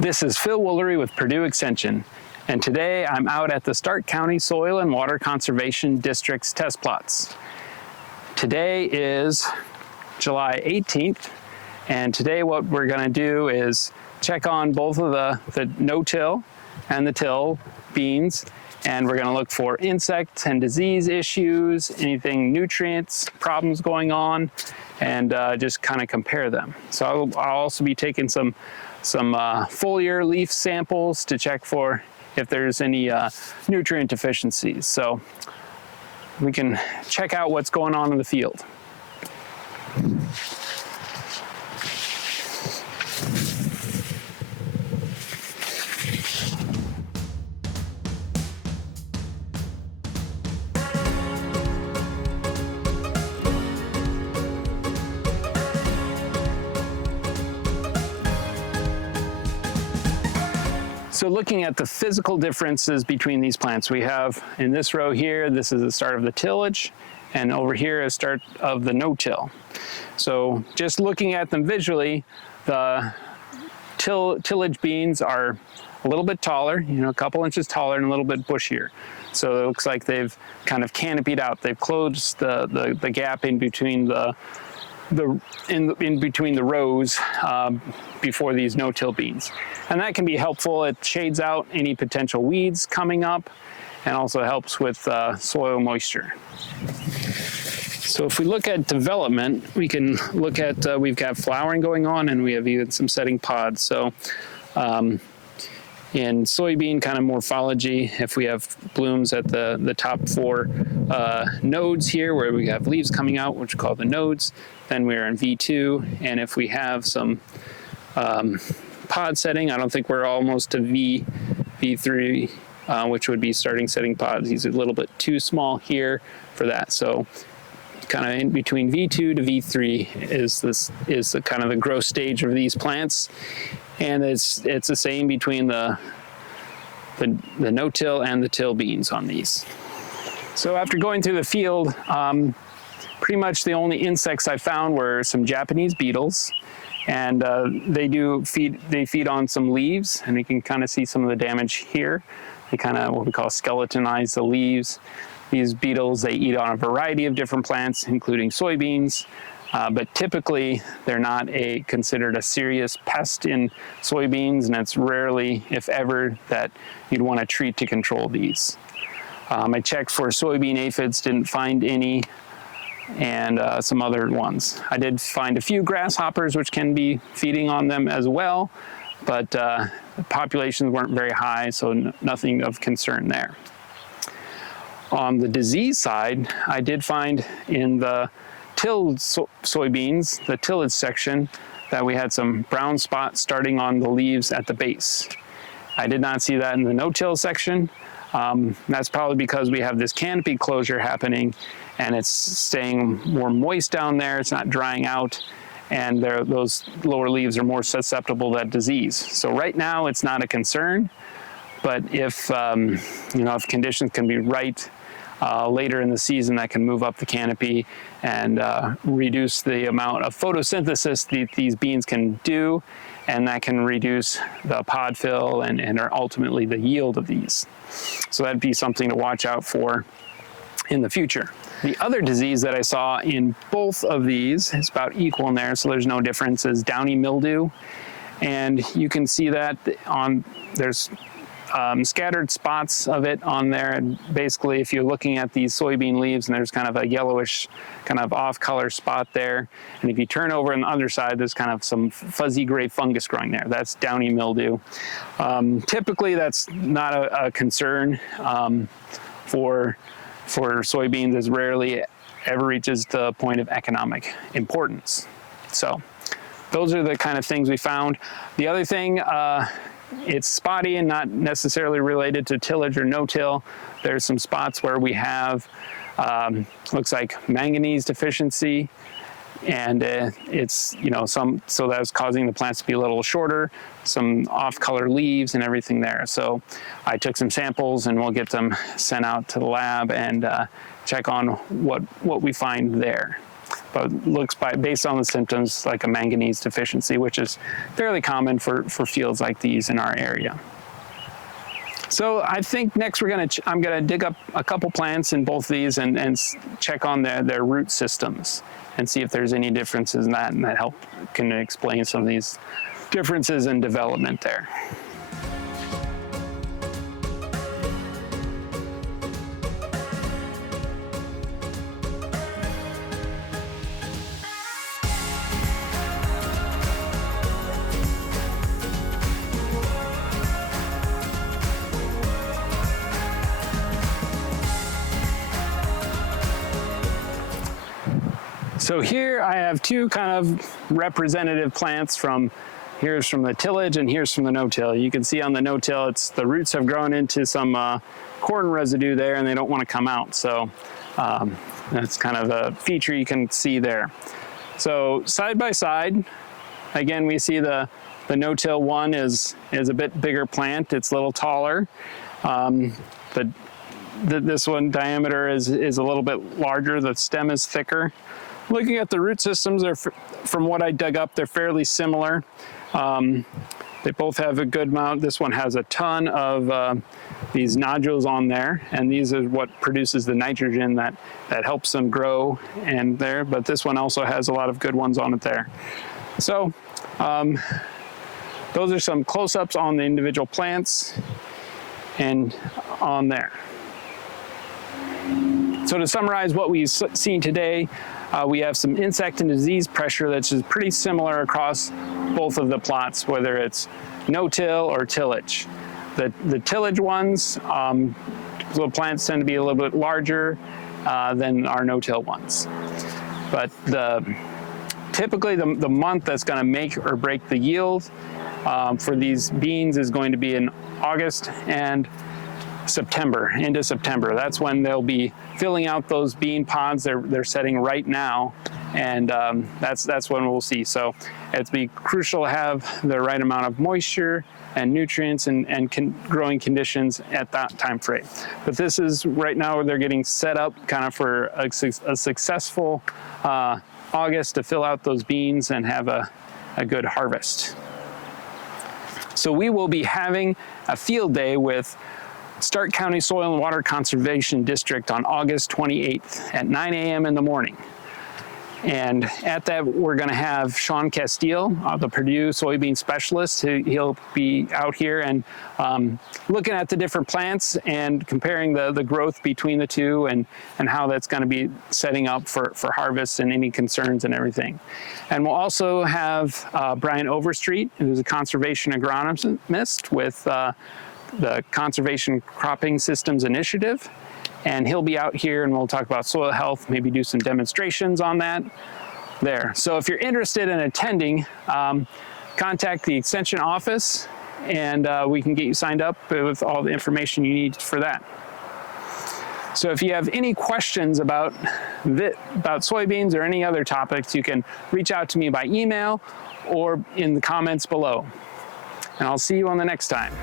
This is Phil Woolery with Purdue Extension, and today I'm out at the Starke County Soil and Water Conservation District's test plots. Today is July 18th, and today what we're going to do is check on both of the no-till and the till beans, and we're going to look for insect and disease issues, anything nutrients, problems going on, and just kind of compare them. So I'll also be taking some foliar leaf samples to check for if there's any nutrient deficiencies. So we can check out what's going on in the field. So looking at the physical differences between these plants, we have in this row here, this is the start of the tillage, and over here is start of the no-till. So just looking at them visually, the tillage beans are a little bit taller, a couple inches taller and a little bit bushier. So it looks like they've kind of canopied out. They've closed the gap in between in between the rows before these no-till beans. And that can be helpful. It shades out any potential weeds coming up and also helps with soil moisture. So if we look at development, we can look at, we've got flowering going on and we have even some setting pods. So in soybean kind of morphology, if we have blooms at the top four nodes here where we have leaves coming out, which are called the nodes, then we're in V2. And if we have some pod setting, I don't think we're almost to V3, which would be starting setting pods. He's a little bit too small here for that. So kind of in between V2 to V3 is the kind of the growth stage of these plants. And it's the same between the no-till and the till beans on these. So after going through the field, pretty much the only insects I found were some Japanese beetles, and they feed on some leaves, and you can kind of see some of the damage here. They kind of what we call skeletonize the leaves. These beetles, they eat on a variety of different plants, including soybeans. But typically, they're not considered a serious pest in soybeans, and it's rarely, if ever, that you'd want to treat to control these. I checked for soybean aphids, didn't find any, and some other ones. I did find a few grasshoppers, which can be feeding on them as well, but the populations weren't very high, so nothing of concern there. On the disease side, I did find in the tilled soybeans, the tillage section, that we had some brown spots starting on the leaves at the base. I did not see that in the no-till section. That's probably because we have this canopy closure happening and it's staying more moist down there, it's not drying out, and those lower leaves are more susceptible to that disease. So right now it's not a concern, but if if conditions can be right, later in the season, that can move up the canopy and reduce the amount of photosynthesis that these beans can do, and that can reduce the pod fill and ultimately the yield of these. So that'd be something to watch out for in the future. The other disease that I saw in both of these is about equal in there, so there's no difference, is downy mildew. And you can see that there's scattered spots of it on there, and basically if you're looking at these soybean leaves and there's kind of a yellowish kind of off color spot there, and if you turn over on the underside there's kind of some fuzzy gray fungus growing there. That's downy mildew. Typically that's not a concern for soybeans, as rarely ever reaches the point of economic importance. So those are the kind of things we found. The other thing, it's spotty and not necessarily related to tillage or no-till. There's some spots where we have, looks like manganese deficiency, and it's, so that's causing the plants to be a little shorter, some off-color leaves and everything there. So I took some samples and we'll get them sent out to the lab and check on what we find there. but looks based on the symptoms like a manganese deficiency, which is fairly common for fields like these in our area. So I think next I'm gonna dig up a couple plants in both these and check on their root systems and see if there's any differences in that, and that can explain some of these differences in development there. So here I have two kind of representative plants here's from the tillage and here's from the no-till. You can see on the no-till, the roots have grown into some corn residue there and they don't want to come out. So that's kind of a feature you can see there. So side by side, again, we see the no-till one is a bit bigger plant. It's a little taller. This one diameter is a little bit larger. The stem is thicker. Looking at the root systems, from what I dug up, they're fairly similar. They both have a good amount. This one has a ton of these nodules on there, and these are what produces the nitrogen that helps them grow but this one also has a lot of good ones on it there. So those are some close-ups on the individual plants and on there. So to summarize what we've seen today, we have some insect and disease pressure that's just pretty similar across both of the plots, whether it's no-till or tillage. The tillage ones, the plants tend to be a little bit larger than our no-till ones. But typically the month that's going to make or break the yield for these beans is going to be in August and September, into September. That's when they'll be filling out those bean pods they're setting right now, and that's when we'll see. So it's be crucial to have the right amount of moisture and nutrients and growing conditions at that time frame. But this is right now where they're getting set up kind of for a successful August to fill out those beans and have a good harvest. So we will be having a field day with Starke County Soil and Water Conservation District on August 28th at 9 a.m. in the morning. And at that, we're going to have Sean Castile, the Purdue soybean specialist. He'll be out here and looking at the different plants and comparing the growth between the two and how that's going to be setting up for harvest and any concerns and everything. And we'll also have Brian Overstreet, who's a conservation agronomist with the Conservation Cropping Systems Initiative, and he'll be out here and we'll talk about soil health, maybe do some demonstrations on that there. So if you're interested in attending, contact the Extension office and we can get you signed up with all the information you need for that. So if you have any questions about soybeans or any other topics, you can reach out to me by email or in the comments below. And I'll see you on the next time.